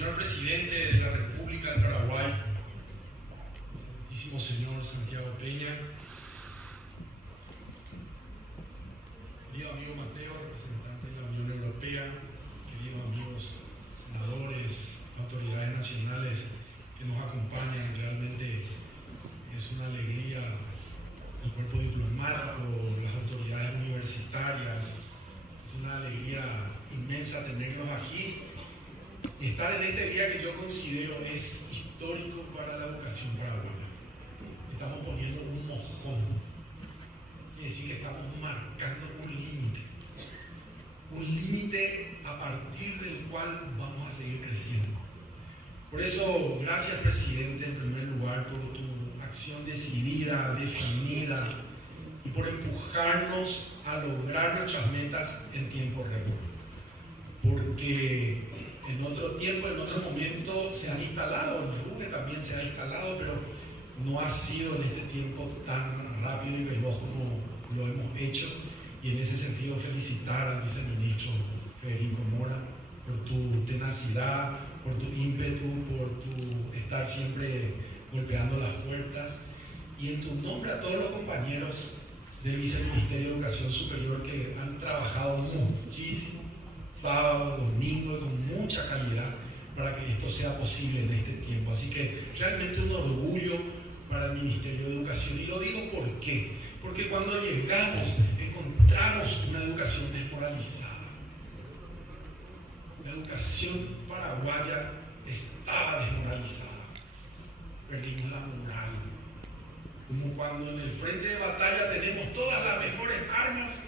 Señor Presidente de la República del Paraguay, Santísimo Señor Santiago Peña, querido amigo Mateo, representante de la Unión Europea, queridos amigos senadores, autoridades nacionales que nos acompañan, realmente es una alegría el cuerpo diplomático, las autoridades universitarias, es una alegría inmensa tenerlos aquí y estar en este día que yo considero es histórico para la educación paraguaya. Estamos poniendo un mojón, es decir, que estamos marcando un límite a partir del cual vamos a seguir creciendo. Por eso, gracias, presidente, en primer lugar, por tu acción decidida, definida y por empujarnos a lograr nuestras metas en tiempo récord. Porque en otro tiempo, en otro momento se han instalado, en Uruguay también se ha instalado, pero no ha sido en este tiempo tan rápido y veloz como lo hemos hecho. Y en ese sentido felicitar al viceministro Federico Mora por tu tenacidad, por tu ímpetu, por tu estar siempre golpeando las puertas. Y en tu nombre a todos los compañeros del Viceministerio de Educación Superior que han trabajado muchísimo, sábado, domingo, con mucha calidad, para que esto sea posible en este tiempo. Así que realmente un orgullo para el Ministerio de Educación. Y lo digo ¿por qué? Porque cuando llegamos encontramos una educación desmoralizada. La educación paraguaya estaba desmoralizada. Perdimos la moral. Como cuando en el frente de batalla tenemos todas las mejores armas,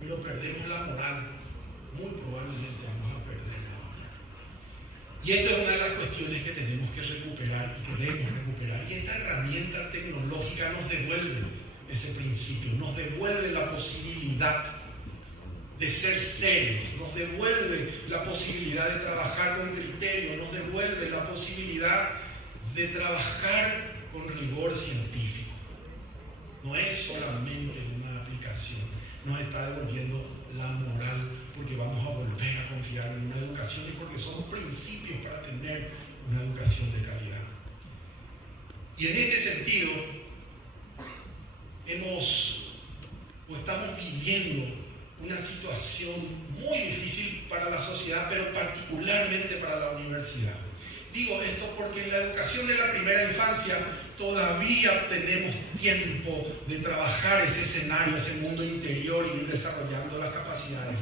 pero perdemos la moral. Muy probablemente vamos a perder la moral. Y esto es una de las cuestiones que tenemos que recuperar y queremos recuperar. Y esta herramienta tecnológica nos devuelve ese principio, nos devuelve la posibilidad de ser serios, nos devuelve la posibilidad de trabajar con criterio, nos devuelve la posibilidad de trabajar con rigor científico. No es solamente una aplicación, nos está devolviendo la moral, porque vamos a volver a confiar en una educación y porque son principios para tener una educación de calidad. Y en este sentido, estamos viviendo una situación muy difícil para la sociedad, pero particularmente para la universidad. Digo esto porque en la educación de la primera infancia todavía tenemos tiempo de trabajar ese escenario, ese mundo interior y ir desarrollando las capacidades.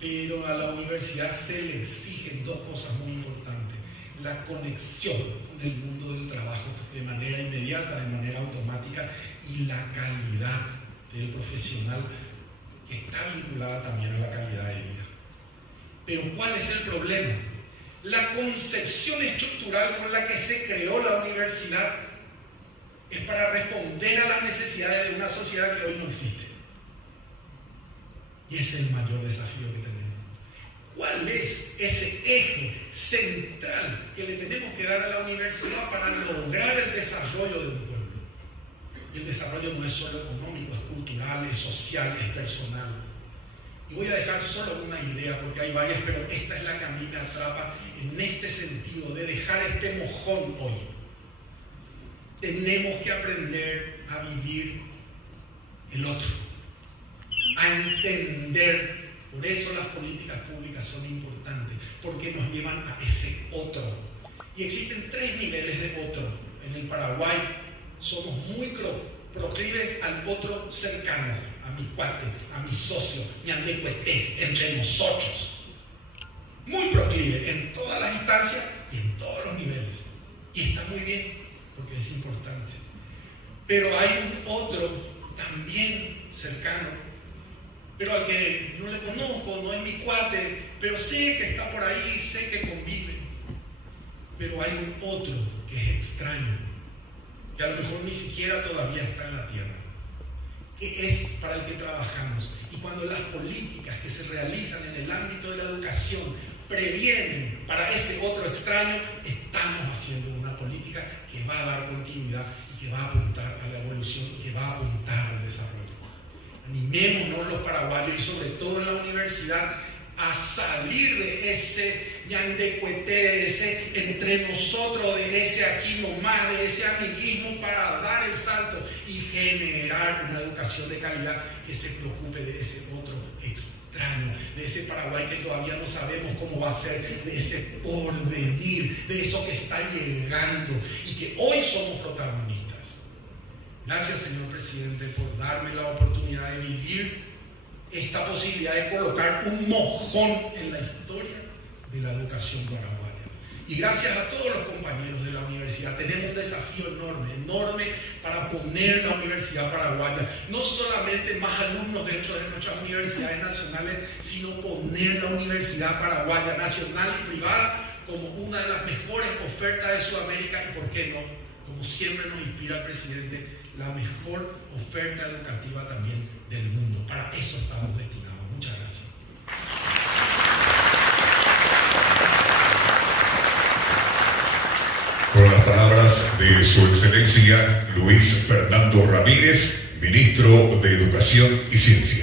Pero a la universidad se le exigen dos cosas muy importantes: la conexión con el mundo del trabajo de manera inmediata, de manera automática, y la calidad del profesional, que está vinculada también a la calidad de vida. Pero ¿cuál es el problema? La concepción estructural con la que se creó la universidad es para responder a las necesidades de una sociedad que hoy no existe. Y ese es el mayor desafío que tenemos. ¿Cuál es ese eje central que le tenemos que dar a la universidad para lograr el desarrollo de un pueblo? Y el desarrollo no es solo económico, es cultural, es social, es personal. Y voy a dejar solo una idea, porque hay varias, pero esta es la que a mí me atrapa en este sentido de dejar este mojón hoy. Tenemos que aprender a vivir el otro, a entender. Por eso las políticas públicas son importantes, porque nos llevan a ese otro. Y existen 3 niveles de otro. En el Paraguay somos muy proclives al otro cercano, a mi cuate, a mi socio, mi andecuete, entre nosotros. Muy proclive en todas las instancias y en todos los niveles. Y está muy bien, porque es importante. Pero hay un otro también cercano, pero al que no le conozco, no es mi cuate, pero sé que está por ahí, sé que convive. Pero hay un otro que es extraño, que a lo mejor ni siquiera todavía está en la tierra, que es para el que trabajamos. Y cuando las políticas que se realizan en el ámbito de la educación previenen para ese otro extraño, estamos haciendo una política que va a dar continuidad y que va a apuntar a la evolución y que va a apuntar al desarrollo. Animémonos los paraguayos y sobre todo en la universidad a salir de ese ñandecuete, de ese entre nosotros de ese aquí nomás, de ese amiguismo para dar el salto y generar una educación de calidad que se preocupe de ese otro extraño, de ese Paraguay que todavía no sabemos cómo va a ser, de ese porvenir, de eso que está llegando y que hoy somos protagonistas. Gracias, señor presidente, por darme la oportunidad de vivir esta posibilidad de colocar un mojón en la historia de la educación paraguaya. Y gracias a todos los compañeros de la universidad. Tenemos un desafío enorme para poner la universidad paraguaya, no solamente más alumnos dentro de nuestras universidades nacionales, sino poner la universidad paraguaya, nacional y privada, como una de las mejores ofertas de Sudamérica y, ¿por qué no?, como siempre nos inspira el presidente, la mejor oferta educativa también del mundo. Para eso estamos destinados. Muchas gracias. Con las palabras de Su Excelencia Luis Fernando Ramírez, Ministro de Educación y Ciencia.